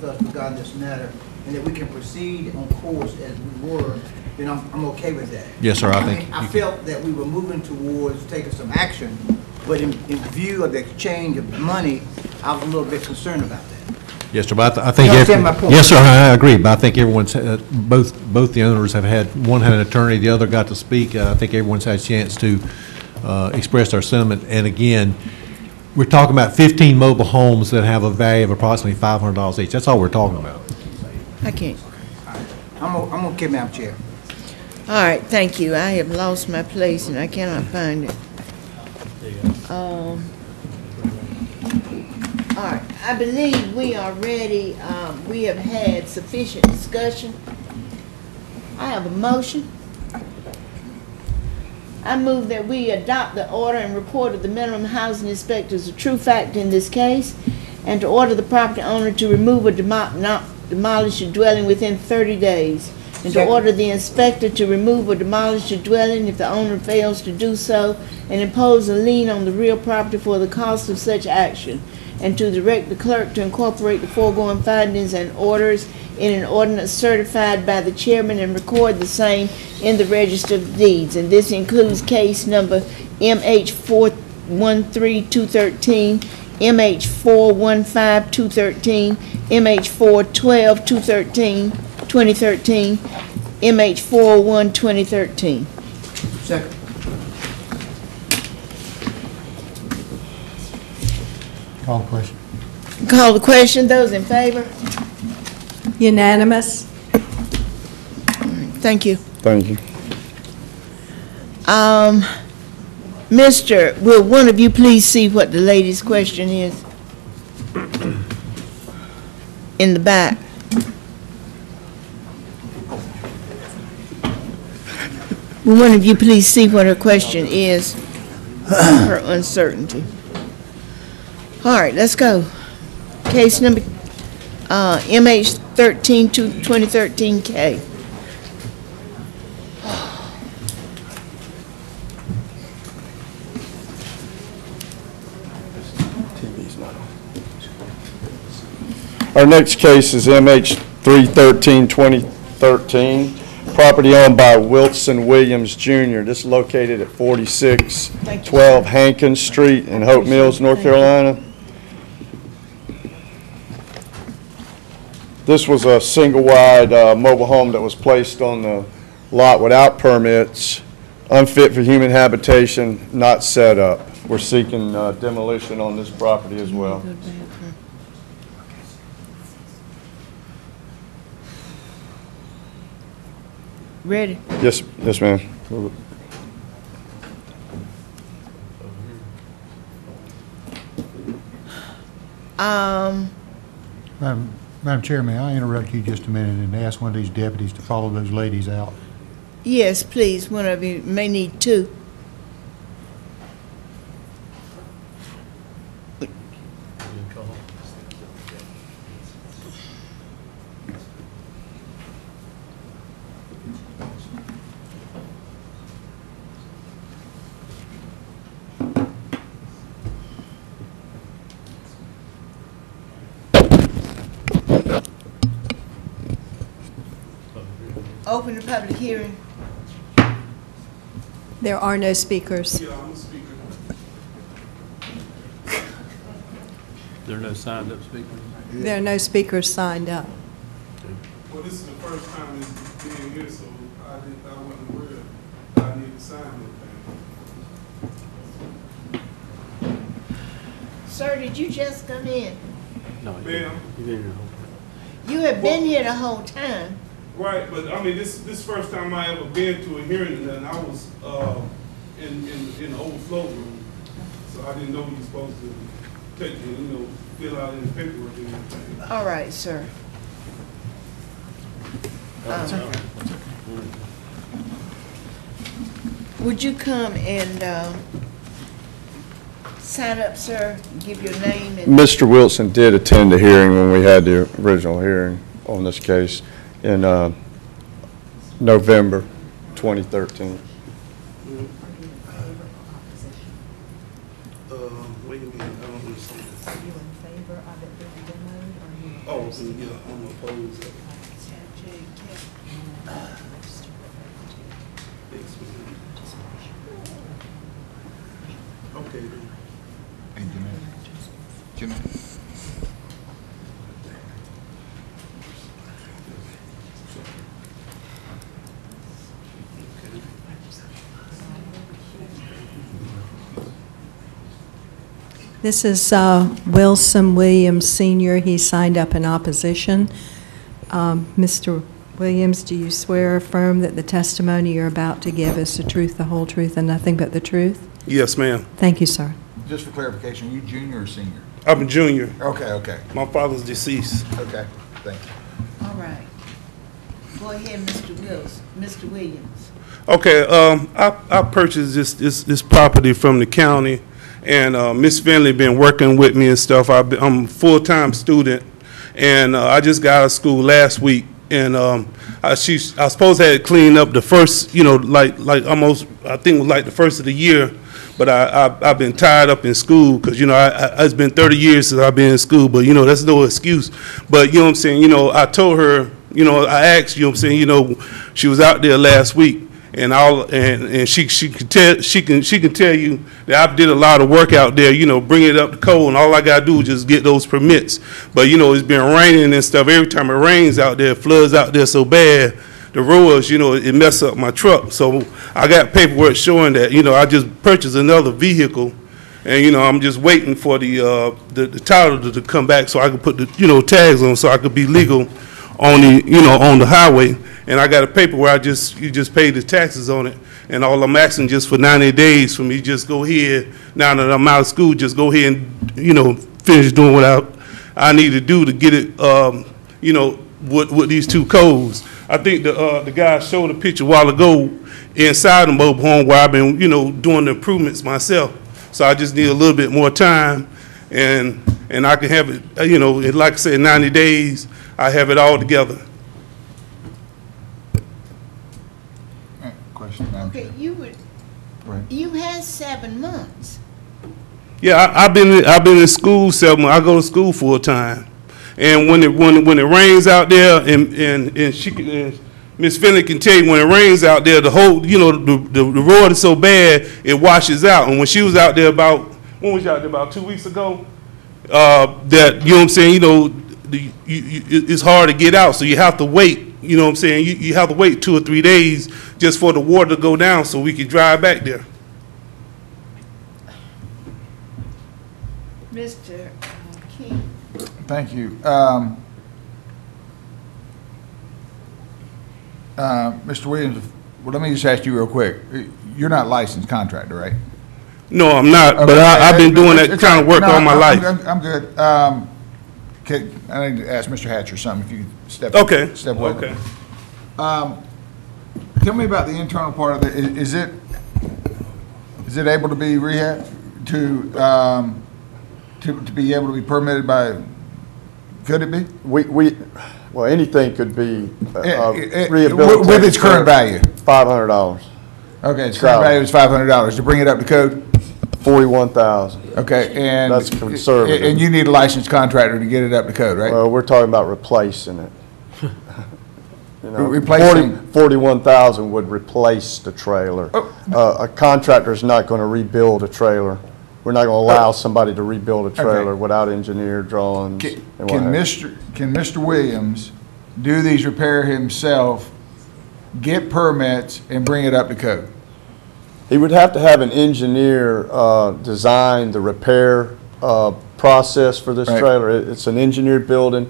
with us regarding this matter, and that we can proceed on course as we were, then I'm okay with that. Yes, sir, I think I felt that we were moving towards taking some action, but in view of the exchange of money, I was a little bit concerned about that. Yes, sir, but I think. You understand my point? Yes, sir, I agree, but I think everyone's, both the owners have had, one had an attorney, the other got to speak. I think everyone's had a chance to express their sentiment. And again, we're talking about 15 mobile homes that have a value of approximately $500 each. That's all we're talking about. I can't. I'm okay, Madam Chair. All right, thank you. I have lost my place and I cannot find it. All right, I believe we are ready. We have had sufficient discussion. I have a motion. I move that we adopt the order and report of the minimum housing inspector as a true fact in this case, and to order the property owner to remove or demolish a dwelling within 30 days, and to order the inspector to remove or demolish a dwelling if the owner fails to do so, and impose a lien on the real property for the cost of such action, and to direct the clerk to incorporate the foregoing findings and orders in an ordinance certified by the chairman and record the same in the Register of Deeds. And this includes case number MH413213, MH415213, MH412213, 2013, MH401 2013. Second. Call the question. Call the question. Those in favor? Unanimous. Thank you. Thank you. Mr., will one of you please see what the lady's question is? In the back. Will one of you please see what her question is? Her uncertainty. All right, let's go. Case number MH 13-2013K. Our next case is MH 313-2013, property owned by Wilson Williams Jr. This is located at 4612 Hankins Street in Hope Mills, North Carolina. This was a single-wide mobile home that was placed on the lot without permits, unfit for human habitation, not set up. We're seeking demolition on this property as well. Ready? Yes, ma'am. Madam Chair, may I interrupt you just a minute and ask one of these deputies to follow those ladies out? Yes, please. One of you may need two. Open the public hearing. There are no speakers. Yeah, I'm a speaker. There are no signed up speakers? There are no speakers signed up. Well, this is the first time it's being here, so I wasn't aware I need to sign anything. Sir, did you just come in? No, Ma'am? you've been here the whole time. You have been here the whole time. Right, but I mean, this first time I ever been to a hearing, and I was in the overflow room, so I didn't know you were supposed to take, fill out any paperwork or anything. All right, sir. Would you come and sign up, sir? Give your name and. Mr. Wilson did attend the hearing when we had the original hearing on this case in November 2013. Wait a minute, I don't understand. Are you in favor of it being demoed, or are you? Oh, off and get on my pose. Okay, then. And Jeanette? This is Wilson Williams Sr. He signed up in opposition. Mr. Williams, do you swear or affirm that the testimony you're about to give is the truth, the whole truth, and nothing but the truth? Yes, ma'am. Thank you, sir. Just for clarification, are you junior or senior? I'm a junior. Okay, okay, My father's deceased. okay, thank you. All right. Go ahead, Mr. Williams. Okay, I purchased this property from the county, and Miss Finley been working with me and stuff. I'm a full-time student, and I just got out of school last week, and I supposed to have cleaned up the first, like almost, I think it was like the first of the year, but I've been tied up in school because, it's been 30 years since I've been in school, but, that's no excuse. But, you know what I'm saying, I told her, I asked, she was out there last week, and she can tell you that I did a lot of work out there, bring it up to code, and all I gotta do is just get those permits. But it's been raining and stuff. Every time it rains out there, it floods out there so bad, the roads, it messed up my truck. So I got paperwork showing that, I just purchased another vehicle, and I'm just waiting for the title to come back so I can put the tags on, so I could be legal on on the highway. And I got a paper where you just pay the taxes on it, and all I'm asking just for 90 days for me, just go ahead, now that I'm out of school, just go ahead and, finish doing what I need to do to get it, with these two codes. I think the guy showed a picture a while ago inside the mobile home where I've been, doing the improvements myself. So I just need a little bit more time, and I can have it, in, like I said, 90 days, I have it all together. Question, Madam Okay, Chair. Right. you had 7 months. Yeah, I've been in school 7 months. I go to school full time, and when it rains out there, and Miss Finley can tell you when it rains out there, the whole the road is so bad it washes out. And when she was out there about 2 weeks ago, that what I'm saying, it's hard to get out, so you have to wait. What I'm saying, you have to wait 2 or 3 days just for the water to go down so we can drive back there. Mr. King. Thank you. Mr. Williams, well, let me just ask you real quick. You're not a licensed contractor, right? No, I'm not, but Okay, I've been doing that it's kind of all right. work all my life. I'm good. I need to ask Mr. Hatcher something, if you could step away. Okay. Tell me about the internal part of it. Is it able to be rehabbed to be able to be permitted by, could it be? Well, anything could be rehabilitated. With its current value? $500. Okay, its current value is $500. To bring it up to code? $41,000. Okay, and. That's conservative. And you need a licensed contractor to get it up to code, right? Well, we're talking about replacing it. Replacing? 41,000 would replace the trailer. Oh. A contractor's not going to rebuild a trailer. We're not going to allow somebody to rebuild a trailer Okay. without engineer drawings. Can and what have you. Mr. Williams do these repair himself, get permits, and bring it up to code? He would have to have an engineer design the repair process for this Right. trailer. It's an engineered building.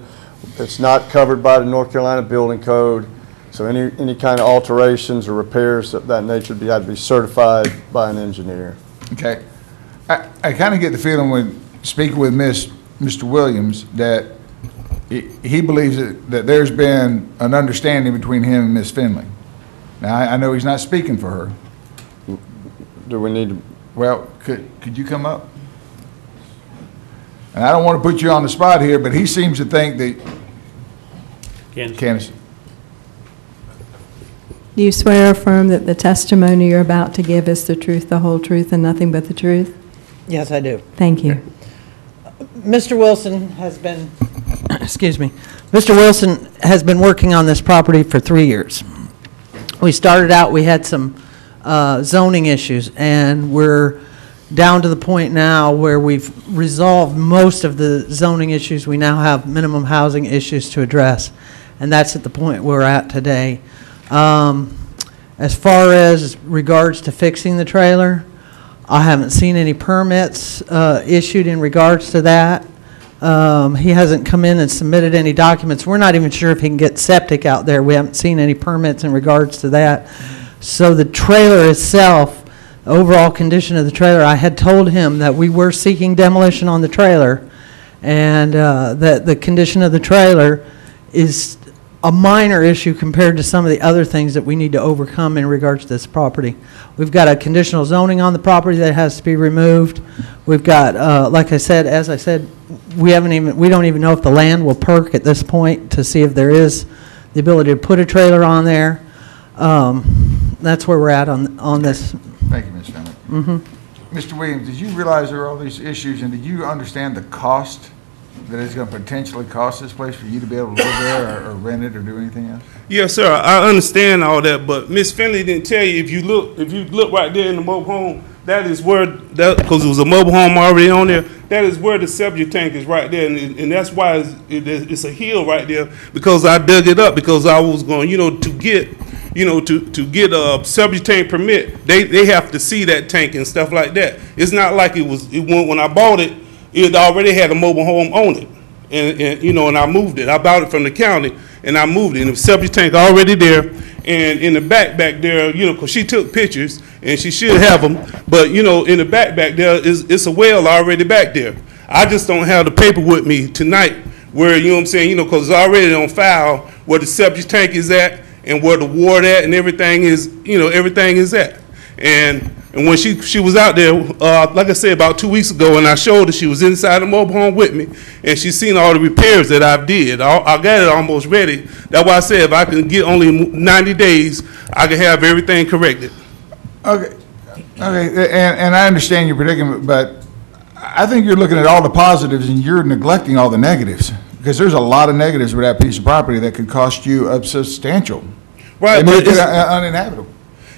It's not covered by the North Carolina Building Code. So any kind of alterations or repairs of that nature had to be certified by an engineer. Okay. I kind of get the feeling when speaking with Mr. Williams that he believes that there's been an understanding between him and Ms. Finley. Now, I know he's not speaking for her. Do we need to? Well, could you come up? And I don't want to put you on the spot here, but he seems to think that, Candace, Do you swear or affirm that the testimony you're about to give is the truth, the whole truth, and nothing but the truth? Yes, I do. Thank you. Mr. Wilson has been excuse me, Mr. Wilson has been working on this property for 3 years. We started out, we had some zoning issues, and we're down to the point now where we've resolved most of the zoning issues. We now have minimum housing issues to address, and that's at the point we're at today. As far as regards to fixing the trailer, I haven't seen any permits issued in regards to that. He hasn't come in and submitted any documents. We're not even sure if he can get septic out there. We haven't seen any permits in regards to that. So the trailer itself, the overall condition of the trailer, I had told him that we were seeking demolition on the trailer, and that the condition of the trailer is a minor issue compared to some of the other things that we need to overcome in regards to this property. We've got a conditional zoning on the property that has to be removed. We've got, like I said, as I said, we don't even know if the land will perk at this point to see if there is the ability to put a trailer on there. That's where we're at on this. Thank you, Ms. Finley. Mr. Williams, did you realize there are all these issues, and did you understand the cost that it's going to potentially cost this place for you to be able to live there or rent it or do anything else? Yes, sir. I understand all that, but Miss Finley didn't tell you. If you look right there in the mobile home, that is where because it was a mobile home already on there. That is where the septic tank is right there, and that's why it's a hill right there, because I dug it up because I was going, to get a septic tank permit. They have to see that tank and stuff like that. It's not like when I bought it. It already had a mobile home on it, and I moved it. I bought it from the county, and I moved it. And the septic tank already there, and in the back there, because she took pictures, and she should have them. But in the back there it's a well already back there. I just don't have the paper with me tonight, where because it's already on file where the septic tank is at and where the water at and everything is, everything is at. And when she was out there, like I said, about 2 weeks ago, and I showed her, she was inside the mobile home with me, and she's seen all the repairs that I've did. I got it almost ready. That's why I said if I can get only 90 days, I can have everything corrected. Okay, and I understand your predicament, but I think you're looking at all the positives and you're neglecting all the negatives, because there's a lot of negatives with that piece of property that could cost you a substantial. Right, but it's uninhabitable.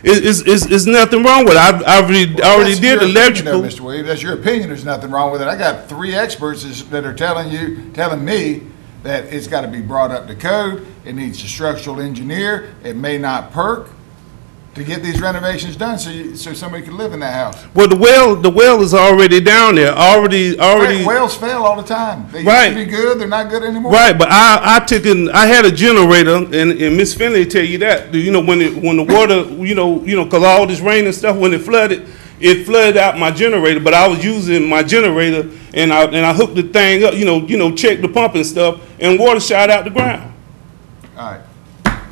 It's nothing wrong with it. I already did electrical. Mr. Williams, that's your opinion. There's nothing wrong with it. I got 3 experts that are telling me that it's got to be brought up to code. It needs a structural engineer. It may not perk to get these renovations done, so somebody can live in that house. Well, the well is already down there. Already. Wells fail all the time. They used to be good. They're not good anymore. Right, but I had a generator, and Miss Finley tell you that. When the water, because all this rain and stuff, when it flooded out my generator. But I was using my generator, and I hooked the thing up, checked the pump and stuff, and water shot out the ground. All right.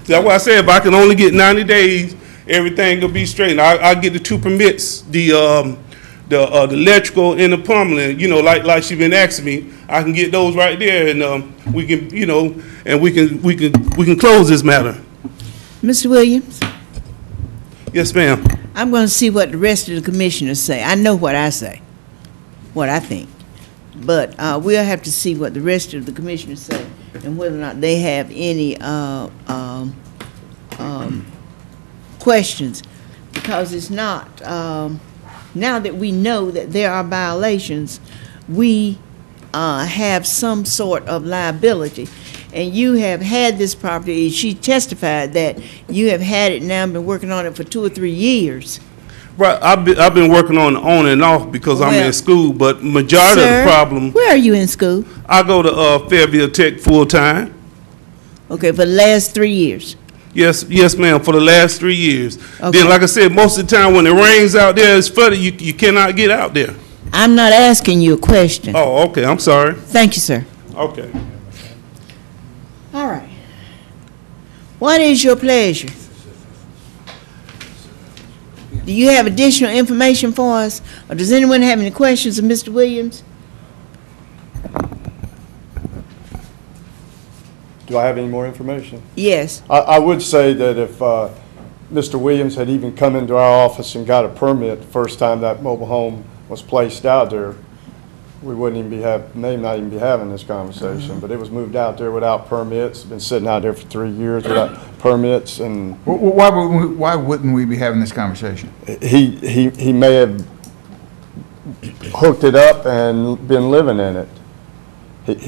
That's why I said if I can only get 90 days. Everything will be straight. I'll get the 2 permits, the electrical and the plumbing. Like she been asking me, I can get those right there, and we can, and we can close this matter. Mr. Williams, Yes, ma'am. I'm going to see what the rest of the commissioners say. I know what I say, what I think, but we'll have to see what the rest of the commissioners say and whether or not they have any questions, because it's not, now that we know that there are violations, we have some sort of liability. And you have had this property, she testified that you have had it now, been working on it for 2 or 3 years. Right, I've been working on and off because I'm in school, but majority of the problem. Where are you in school? I go to Fairville Tech full time. Okay, for the last 3 years. Yes, ma'am, for the last 3 years. Okay. Then, like I said, most of the time when it rains out there, it's flooded, you cannot get out there. I'm not asking you a question. Oh, okay, I'm sorry. Thank you, sir. Okay. All right. What is your pleasure? Do you have additional information for us? Or does anyone have any questions of Mr. Williams? Do I have any more information? Yes. I would say that if Mr. Williams had even come into our office and got a permit the first time that mobile home was placed out there, we wouldn't even may not even be having this conversation, but it was moved out there without permits, been sitting out there for 3 years without permits, and Why wouldn't we be having this conversation? he may have hooked it up and been living in it.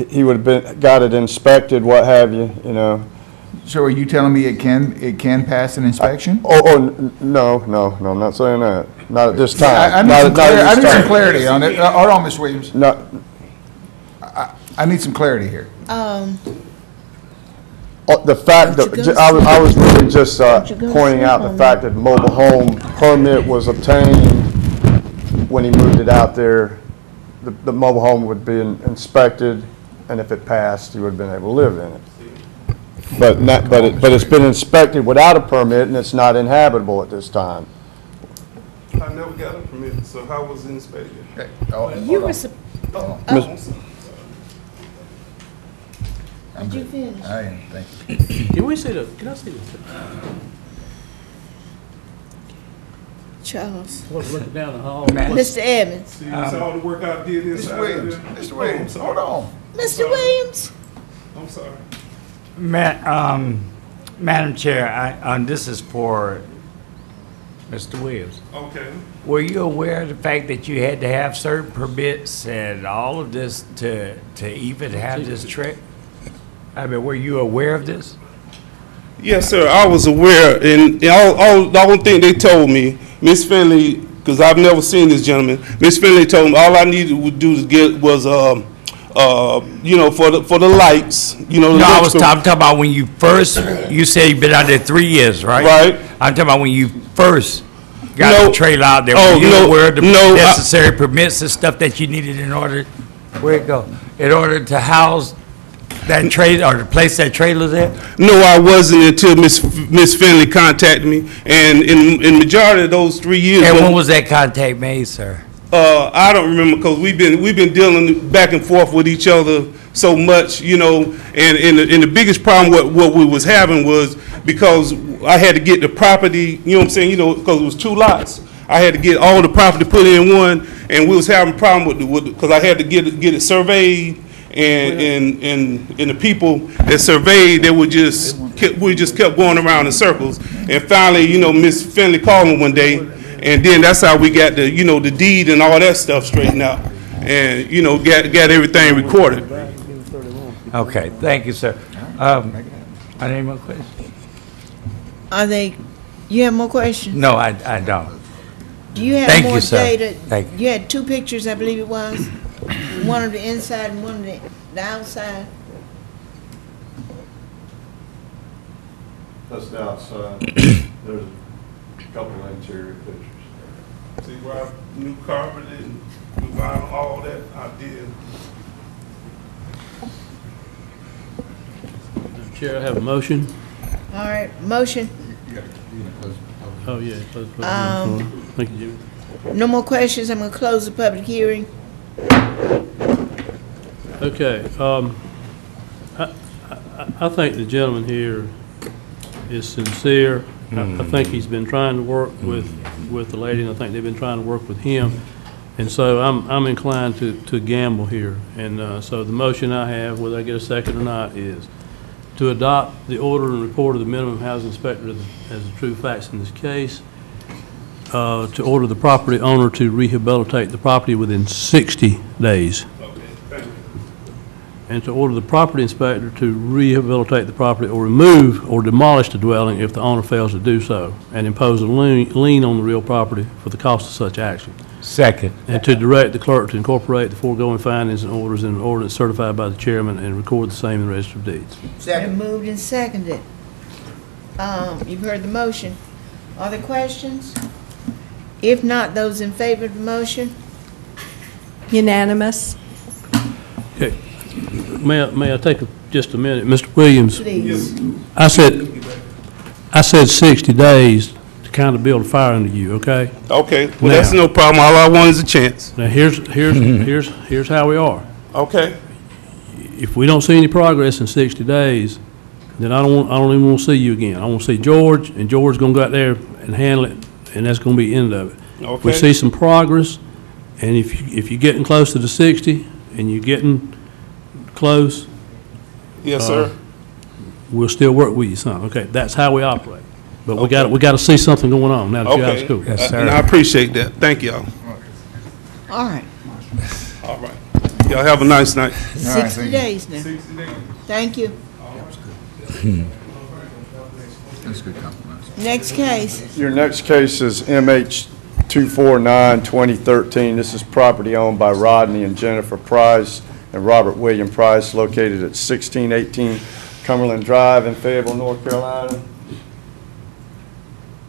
He would have got it inspected, what have you, you know. So are you telling me it can pass an inspection? No, I'm not saying that. Not at this time. I need some clarity on it. Hold on, Ms. Williams. No, I need some clarity here. the fact that, I was really just pointing out the fact that mobile home permit was obtained when he moved it out there. The mobile home would be inspected, and if it passed, he would have been able to live in it. But it's been inspected without a permit, and it's not inhabitable at this time. I never got a permit, so how was it inspected? Okay. You were, Miss- did you finish? I am, thank you. Can I see this? Charles. Looking down the hall. Mr. Evans. See, that's all the work I did Mr. inside Williams, of there. Mr. Williams, hold on. Mr. Williams? I'm sorry. Madam Chair, this is for Mr. Williams. Okay. Were you aware of the fact that you had to have certain permits and all of this to even have this trip? I mean, were you aware of this? Yes, sir, I was aware, and the only thing they told me, Miss Finley, because I've never seen this gentleman, Miss Finley told me all I needed to do to get was, you know, for the lights, you know. No, I'm talking about when you first, you say you've been out there 3 years, right? Right. I'm talking about when you first got No. the trailer out there. Oh, Were you no, aware of the no, necessary permits and stuff that you needed in order, where'd it go? In order to house that trailer, or to place that trailer there? No, I wasn't until Miss Finley contacted me, and in majority of those 3 years. And when was that contact made, sir? I don't remember, because we've been dealing back and forth with each other so much, you know, and the biggest problem what we was having was because I had to get the property, you know what I'm saying, you know, because it was 2 lots. I had to get all the property put in one, and we was having a problem with because I had to get it surveyed, and the people that surveyed, we just kept going around in circles, and finally, you know, Miss Finley called me one day. And then that's how we got the, you know, the deed and all that stuff straightened out, and you know, got everything recorded. Okay, thank you, sir. Are there any more questions? You have more questions? No, I don't. Do you have Thank more you, sir. data? Thank you. You had 2 pictures, I believe it was, one of the inside and one of the outside. That's the outside. There's a couple of interior pictures. See where I new carpet and new vinyl, all that I did. Mr. Chair, I have a motion. All right, motion. Oh, yeah. Thank you, Jimmy. No more questions. I'm gonna close the public hearing. Okay, I think the gentleman here is sincere. I think he's been trying to work with the lady, and I think they've been trying to work with him. And so I'm inclined to gamble here. And so the motion I have, whether I get a second or not, is to adopt the order and report of the minimum housing inspector as the true facts in this case, to order the property owner to rehabilitate the property within 60 days. Okay, thank you. And to order the property inspector to rehabilitate the property or remove or demolish the dwelling if the owner fails to do so, and impose a lien on the real property for the cost of such action. Second. And to direct the clerk to incorporate the foregoing findings and orders in an ordinance certified by the chairman and record the same in the register of deeds. Been Second. moved and seconded. You've heard the motion. Are there questions? If not, those in favor of the motion? Unanimous? Okay. May I take just a minute? Mr. Williams, Please. I said 60 days to kind of build a fire under you, okay? Okay, well, that's Now- no problem. All I want is a chance. Now, here's how we are. Okay. If we don't see any progress in 60 days, then I don't even want to see you again. I want to see George, and George's going to go out there and handle it, and that's going to be the end of it. If we Okay. see some progress And if you're getting close to the 60 and you're getting close, Yes, sir. we'll still work with you some. Okay, that's how we operate. But we got to see something going on now that you're out of Okay. school. Yes, sir. And I appreciate that. Thank y'all. All right, All right. Y'all have a nice night. 60 days now. 60 days. Thank you. That's a good compromise. Next case. Your next case is MH 249-2013. This is property owned by Rodney and Jennifer Price and Robert William Price, located at 1618 Cumberland Drive in Fayetteville, North Carolina.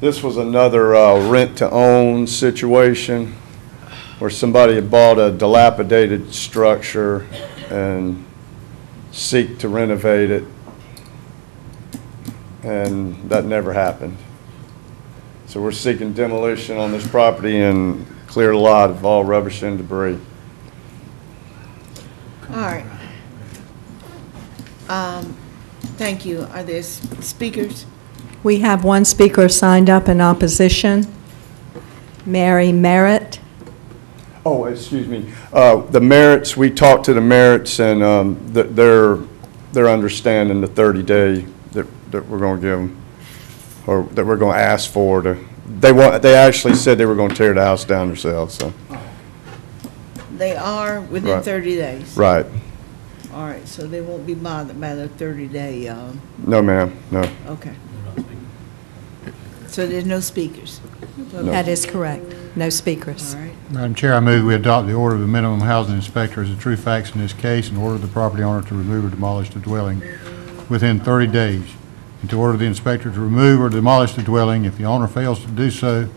This was another rent-to-own situation where somebody had bought a dilapidated structure and seek to renovate it, and that never happened. So we're seeking demolition on this property and clear the lot of all rubbish and debris. All right. Thank you. Are there speakers? We have one speaker signed up in opposition, Mary Merritt. Oh, excuse me. The Merritts, we talked to the Merritts, and they're understanding the 30-day that we're going to give them, or that we're going to ask for. They actually said they were going to tear the house down themselves, so. They are within Right. 30 days. Right. All right, so they won't be bothered by the 30-day, No, ma'am, no. okay. So there's no speakers? That is correct. No speakers. All right. Madam Chair, I move we adopt the order of the minimum housing inspector as a true facts in this case and order the property owner to remove or demolish the dwelling within 30 days, and to order the inspector to remove or demolish the dwelling. If the owner fails to do so,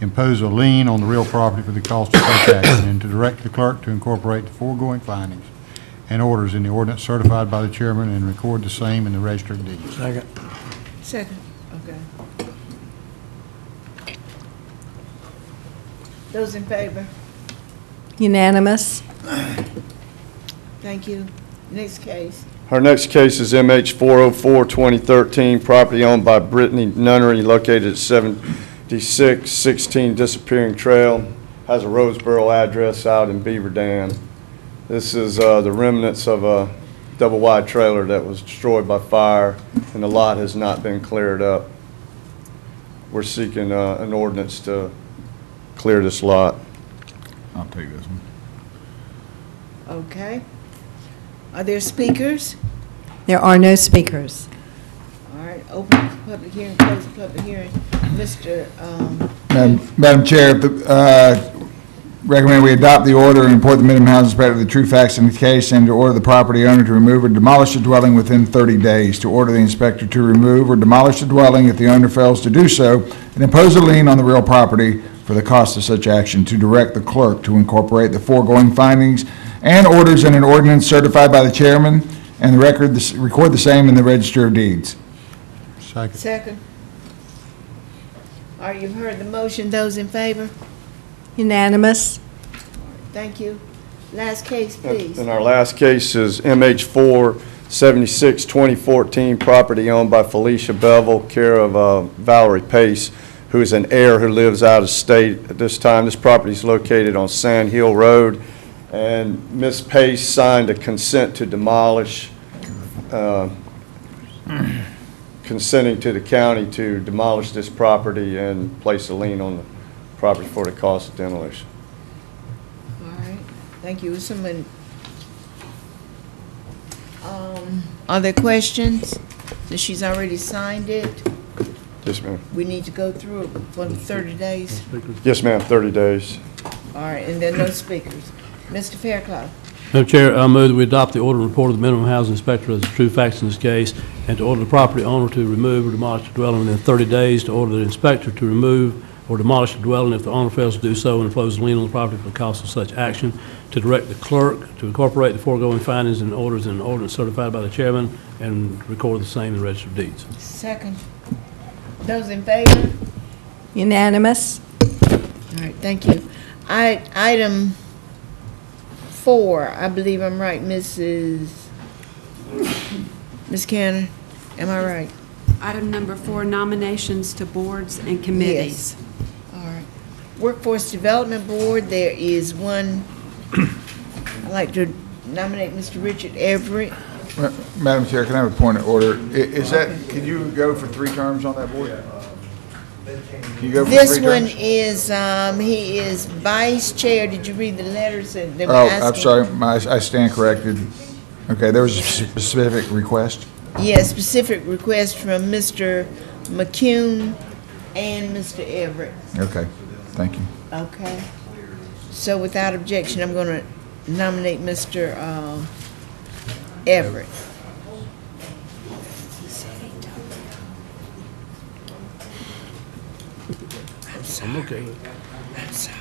impose a lien on the real property for the cost of such action, and to direct the clerk to incorporate the foregoing findings and orders in the ordinance certified by the chairman and record the same in the register of deeds. Second, okay. Those in favor? Unanimous. Thank you. Next case. Our next case is MH 404-2013, property owned by Brittany Nunnery, located at 7616 Disappearing Trail, has a Roseboro address out in Beaver Dam. This is the remnants of a double-wide trailer that was destroyed by fire, and the lot has not been cleared up. We're seeking an ordinance to clear this lot. I'll take this one. Okay. Are there speakers? There are no speakers. All right, open the public hearing, close the public hearing. Mr. Madam Chair, recommend we adopt the order and report the minimum housing inspector the true facts in the case, and to order the property owner to remove or demolish the dwelling within 30 days, to order the inspector to remove or demolish the dwelling if the owner fails to do so, and impose a lien on the real property for the cost of such action, to direct the clerk to incorporate the foregoing findings and orders in an ordinance certified by the chairman, and record the same in the register of deeds. Second. Second. All right, you've heard the motion. Those in favor? Unanimous. Thank you. Last case, please. And our last case is MH 476-2014, property owned by Felicia Bevel, care of Valerie Pace, who is an heir who lives out of state at this time. This property is located on Sand Hill Road, and Ms. Pace signed a consent to demolish, consenting to the county to demolish this property and place a lien on the property for the cost of demolition. All right, thank you. Someone, are there questions? So she's already signed it. Yes, ma'am. We need to go through it for the 30 days. Yes, ma'am, 30 days. All right, and there are no speakers. Mr. Fairclough. Madam Chair, I move that we adopt the order and report of the minimum housing inspector as the true facts in this case, and to order the property owner to remove or demolish the dwelling within 30 days, to order the inspector to remove or demolish the dwelling if the owner fails to do so, and impose a lien on the property for the cost of such action, to direct the clerk to incorporate the foregoing findings and orders in an ordinance certified by the chairman and record the same in the register of deeds. Second. Those in favor? Unanimous. All right, thank you. Item 4, I believe I'm right, Ms. Cannon, am I right? Item number 4, nominations to boards and committees. All right. Workforce Development Board, there is one, I'd like to nominate Mr. Richard Everett. Madam Chair, can I have a point of order? Is that, can you go for 3 terms on that board? Can you go for 3 terms? This one is, he is vice chair. Did you read the letters that they were Oh, asking? I'm sorry, I stand corrected. Okay, there was a specific request. Yes, specific request from Mr. McCune and Mr. Everett. Okay, thank you. Okay. So without objection, I'm going to nominate Mr. Everett. I'm okay. I'm sorry.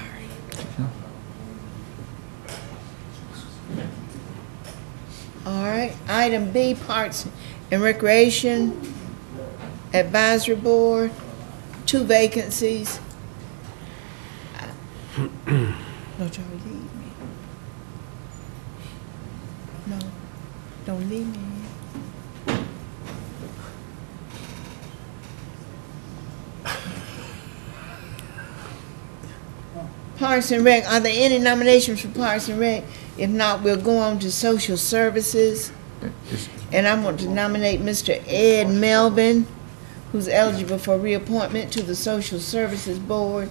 All right, item B, Parks and Recreation Advisory Board, 2 vacancies. No, Charlie, leave me. No, don't leave me. Parks and Rec, are there any nominations for Parks and Rec? If not, we'll go on to Social Services. And I want to nominate Mr. Ed Melvin, who's eligible for reappointment to the Social Services Board.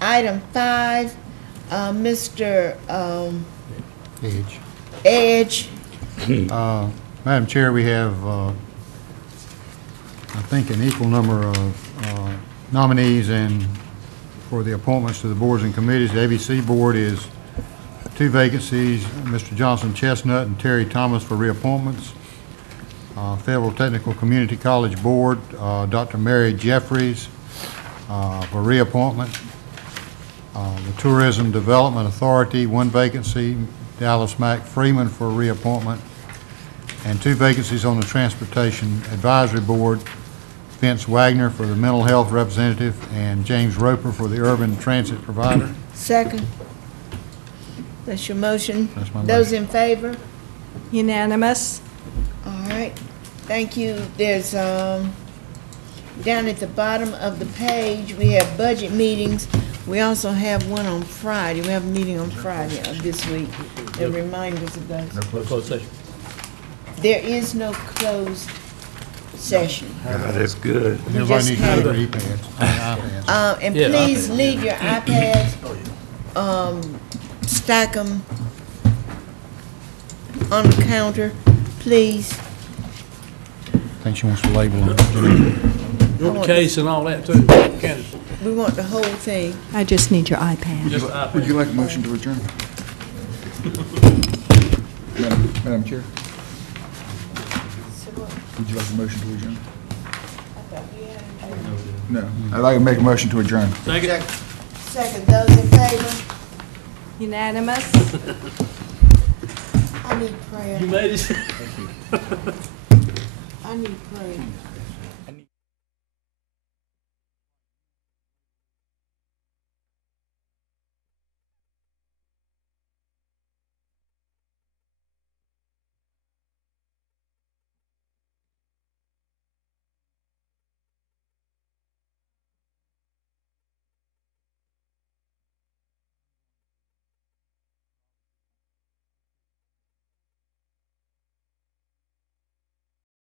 Item 5, Mr. Edge. Madam Chair, we have, I think, an equal number of nominees and for the appointments to the boards and committees. The ABC Board is 2 vacancies, Mr. Johnson Chestnut and Terry Thomas for reappointments. Federal Technical Community College Board, Dr. Mary Jeffries for reappointment. The Tourism Development Authority, 1 vacancy, Dallas Mack Freeman for reappointment. And 2 vacancies on the Transportation Advisory Board, Vince Wagner for the Mental Health Representative and James Roper for the Urban Transit Provider. Second. That's your motion. That's my Those motion. in favor? Unanimous? All right, thank you. There's, down at the bottom of the page, we have budget meetings. We also have one on Friday. We have a meeting on Friday of this week that reminds us of those. Closed session. There is no closed session. That's good. We Everybody just needs to have had their it. iPads. And Yeah, please iPad. leave your iPads, stack them on the counter, please. I think she wants to label them. You want the case and all that too, Candace? We want the whole thing. I just need your iPad. Just the iPad. Would you like a motion to adjourn? Madam Chair, would you like a motion to adjourn? No, I'd like to make a motion to adjourn. Second. Second, those in favor? Unanimous? I need prayer. You made it. I need prayer.